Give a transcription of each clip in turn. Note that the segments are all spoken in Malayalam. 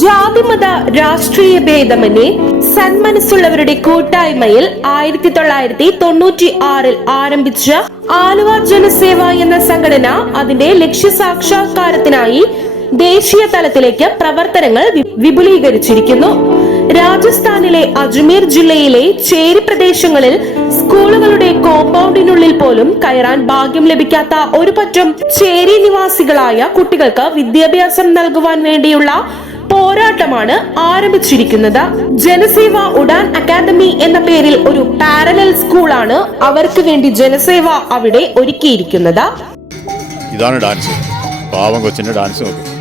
ജാതിമത രാഷ്ട്രീയ ഭേദമന്യേ സന്മനസ്സുള്ളവരുടെ കൂട്ടായ്മയിൽ 1996 ആരംഭിച്ച ആലുവ ജനസേവ എന്ന സംഘടന അതിന്റെ ലക്ഷ്യസാക്ഷാത്കാരത്തിനായി ദേശീയ തലത്തിലേക്ക് പ്രവർത്തനങ്ങൾ വിപുലീകരിച്ചിരിക്കുന്നു. രാജസ്ഥാനിലെ അജ്മീർ ജില്ലയിലെ ചേരി പ്രദേശങ്ങളിൽ സ്കൂളുകളുടെ കോമ്പൗണ്ടിനുള്ളിൽ പോലും കയറാൻ ഭാഗ്യം ലഭിക്കാത്ത ഒരു പറ്റം ചേരി നിവാസികളായ കുട്ടികൾക്ക് വിദ്യാഭ്യാസം നൽകുവാൻ വേണ്ടിയുള്ള പോരാട്ടമാണ് ആരംഭിച്ചിരിക്കുന്നത്. ജനസേവ ഉഡാൻ അക്കാദമി എന്ന പേരിൽ ഒരു പാരലൽ സ്കൂളാണ് അവർക്ക് വേണ്ടി ജനസേവ അവിടെ ഒരുക്കിയിരിക്കുന്നത്. ഇതാണ് ഡാൻസ്, പാവം കൊച്ചിന്റെ ഡാൻസ് നോക്കും.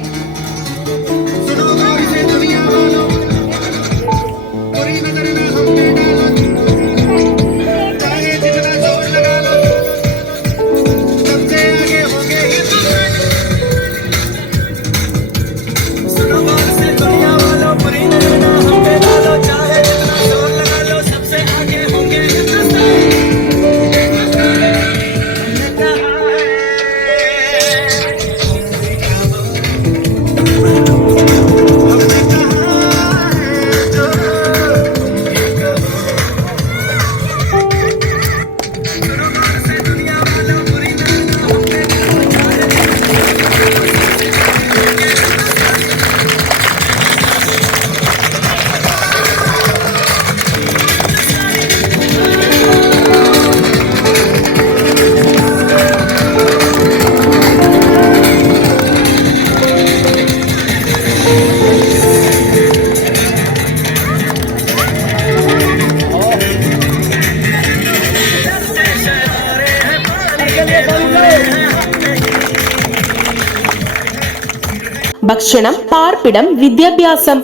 ഭക്ഷണം, പാർപ്പിടം, വിദ്യാഭ്യാസം,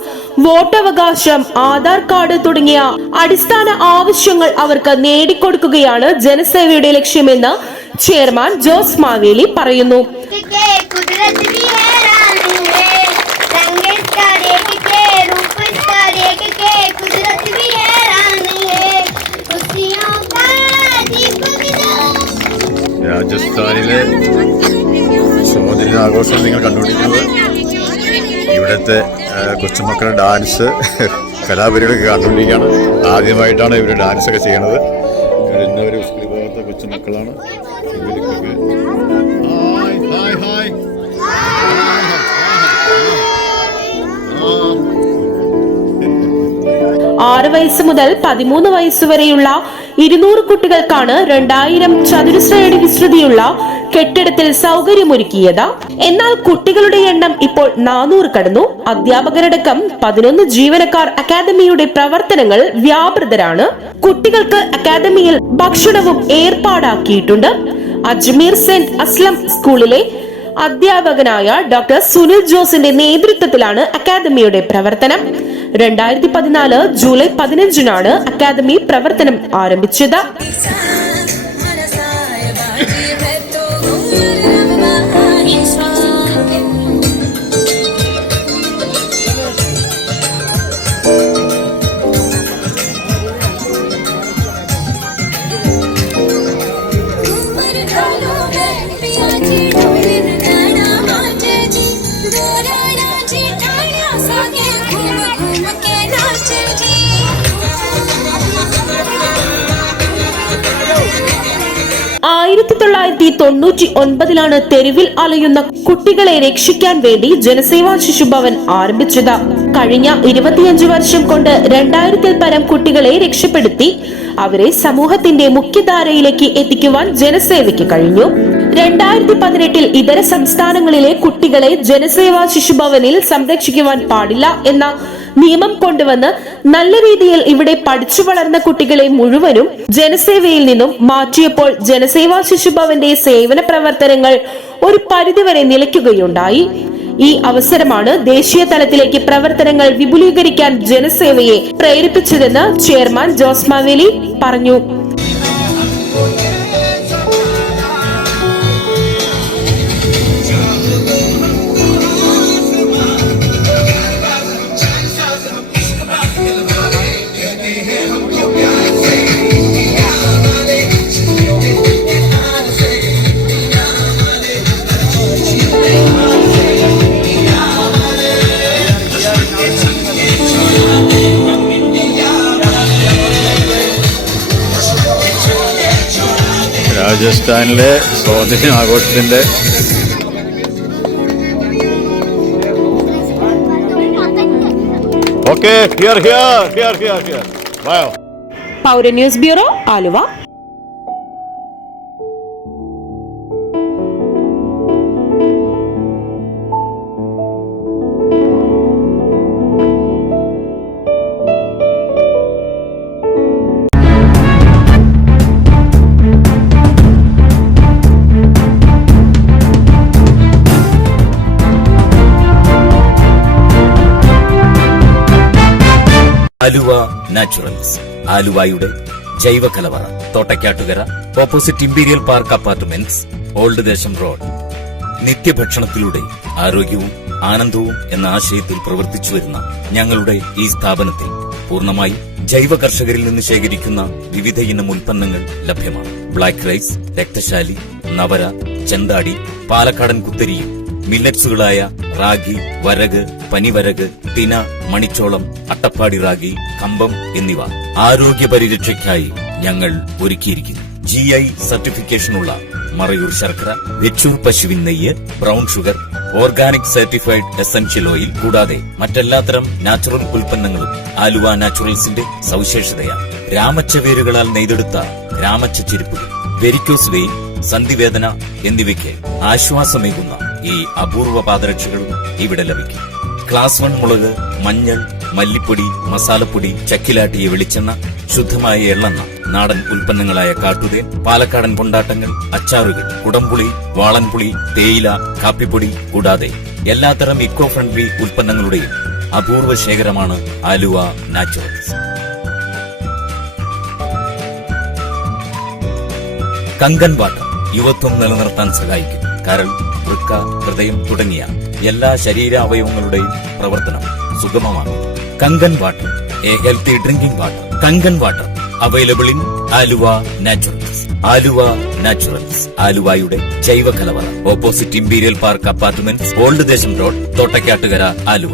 വോട്ടവകാശം, ആധാർ കാർഡ് തുടങ്ങിയ അടിസ്ഥാന ആവശ്യങ്ങൾ അവർക്ക് നേടിക്കൊടുക്കുകയാണ് ജനസേവയുടെ ലക്ഷ്യമെന്ന് ചെയർമാൻ ജോസ് മാവേലി പറയുന്നു. രാജസ്ഥാനിലെ സ്വാതന്ത്ര്യാഘോഷം നിങ്ങൾ കണ്ടുപിടിക്കുന്നത് ഇവിടുത്തെ കൊച്ചുമക്കളുടെ ഡാൻസ് കലാപരിപാടികളൊക്കെ കണ്ടുകൊണ്ടിരിക്കുകയാണ്. ആദ്യമായിട്ടാണ് ഇവർ ഡാൻസൊക്കെ ചെയ്യണത്. ഇവർ സ്കൂളിൽ പോകാത്ത കൊച്ചുമക്കളാണ്. ഇവർക്കൊക്കെ 6 വയസ്സ് മുതൽ 13 വയസ്സുവരെയുള്ള 200 കുട്ടികൾക്കാണ് 2000 ചതുരശ്രയടി വിസ്തൃതിയുള്ള കെട്ടിടത്തിൽ സൗകര്യമൊരുക്കിയത്. എന്നാൽ കുട്ടികളുടെ എണ്ണം ഇപ്പോൾ 400 കടന്നു. അധ്യാപകരടക്കം 11 ജീവനക്കാർ അക്കാദമിയുടെ പ്രവർത്തനങ്ങൾ വ്യാപൃതരാണ്. കുട്ടികൾക്ക് അക്കാദമിയിൽ ഭക്ഷണവും ഏർപ്പാടാക്കിയിട്ടുണ്ട്. അജ്മീർ സെന്റ് അസ്ലം സ്കൂളിലെ അധ്യാപകനായ ഡോക്ടർ സുനിൽ ജോസിന്റെ നേതൃത്വത്തിലാണ് അക്കാദമിയുടെ പ്രവർത്തനം. 2014 ജൂലൈ 15 അക്കാദമി പ്രവർത്തനം ആരംഭിച്ചത്. ആയിരത്തി 1999 തെരുവിൽ അലയുന്ന കുട്ടികളെ രക്ഷിക്കാൻ വേണ്ടി ജനസേവാ ശിശുഭവൻ ആരംഭിച്ചത്. കഴിഞ്ഞ 25 വർഷം കൊണ്ട് 2000-ൽ പരം കുട്ടികളെ രക്ഷപ്പെടുത്തി അവരെ സമൂഹത്തിന്റെ മുഖ്യധാരയിലേക്ക് എത്തിക്കുവാൻ ജനസേവയ്ക്ക് കഴിഞ്ഞു. 2018 ഇതര സംസ്ഥാനങ്ങളിലെ കുട്ടികളെ ജനസേവാ ശിശുഭവനിൽ സംരക്ഷിക്കുവാൻ പാടില്ല എന്ന നിയമം കൊണ്ടുവന്ന് നല്ല രീതിയിൽ ഇവിടെ പഠിച്ചു വളർന്ന കുട്ടികളെ മുഴുവനും ജനസേവയിൽ നിന്നും മാറ്റിയപ്പോൾ ജനസേവാ ശിശുഭവന്റെ സേവന പ്രവർത്തനങ്ങൾ ഒരു പരിധിവരെ നിലയ്ക്കുകയുണ്ടായി. ഈ അവസരമാണ് ദേശീയ തലത്തിലേക്ക് പ്രവർത്തനങ്ങൾ വിപുലീകരിക്കാൻ ജനസേവയെ പ്രേരിപ്പിച്ചതെന്ന് ചെയർമാൻ ജോസ് മാവേലി പറഞ്ഞു. രാജസ്ഥാനിലെ സ്വാതന്ത്ര്യ ആഘോഷത്തിന്റെ okay here here here here here വായോ. Paura news bureau Aluva. Aluva naturals, ആലുവയുടെ ജൈവ കലവറ, Thottakkattukara, opposite imperial park apartments, old Desam road. നിത്യഭക്ഷണത്തിലൂടെ ആരോഗ്യവും ആനന്ദവും എന്ന ആശയത്തിൽ പ്രവർത്തിച്ചു വരുന്ന ഞങ്ങളുടെ ഈ സ്ഥാപനത്തിൽ പൂർണ്ണമായി ജൈവ കർഷകരിൽ നിന്ന് ശേഖരിക്കുന്ന വിവിധ ഇനം ഉൽപ്പന്നങ്ങൾ ലഭ്യമാണ്. ബ്ലാക്ക് റൈസ്, രക്തശാലി, നവര, ചെന്താടി, പാലക്കാടൻ കുത്തരിയും മില്ലറ്റ്സുകളായ റാഗി, വരക്, പനിവരക്, തിന, മണിച്ചോളം, അട്ടപ്പാടി റാഗി, കമ്പം എന്നിവ ആരോഗ്യ പരിരക്ഷയ്ക്കായി ഞങ്ങൾ ഒരുക്കിയിരിക്കുന്നു. GI സർട്ടിഫിക്കേഷനുള്ള മറയൂർ ശർക്കര, വെച്ചൂർ പശുവിൻ നെയ്യ്, brown sugar, organic certified essential oil കൂടാതെ മറ്റെല്ലാത്തരം നാച്ചുറൽ ഉൽപ്പന്നങ്ങളും ആലുവ നാച്ചുറൽസിന്റെ സവിശേഷതയാണ്. രാമച്ച വേരുകളാൽ നെയ്തെടുത്ത രാമച്ച ചെരുപ്പുകൾ, വെരിക്കോസ് വെയിൻ, സന്ധിവേദന എന്നിവയ്ക്ക് ആശ്വാസമേകുന്ന ഈ അപൂർവ പാദരക്ഷകളും ഇവിടെ ലഭിക്കും. ക്ലാസ് 1 മുളക്, മഞ്ഞൾ, മല്ലിപ്പൊടി, മസാലപ്പൊടി, ചക്കിലാട്ടിയ വെളിച്ചെണ്ണ, ശുദ്ധമായ എള്ളെണ്ണ, നാടൻ ഉൽപ്പന്നങ്ങളായ കാട്ടുതേൻ, പാലക്കാടൻ കൊണ്ടാട്ടങ്ങൾ, അച്ചാറുകൾ, കുടംപുളി, വാളൻപുളി, തേയില, കാപ്പിപ്പൊടി കൂടാതെ എല്ലാത്തരം ഇക്കോ ഫ്രണ്ട്ലി ഉൽപ്പന്നങ്ങളുടെയും അപൂർവ ശേഖരമാണ് ആലുവ നാച്ചുറൽസ്. കങ്കൻ വാട്ടർ യുവത്വം നിലനിർത്താൻ സഹായിക്കും. കരൾ, വൃക്ക, ഹൃദയം തുടങ്ങിയ എല്ലാ ശരീരാവയവങ്ങളുടെയും പ്രവർത്തനം സുഗമമാണ്. Kangen water, a healthy drinking water. Kangen water available in Aluva naturals. Aluva naturals, ആലുവയുടെ ജൈവ കലവറ, opposite imperial park apartments, old Desam road, Thottakkattukara, Aluva.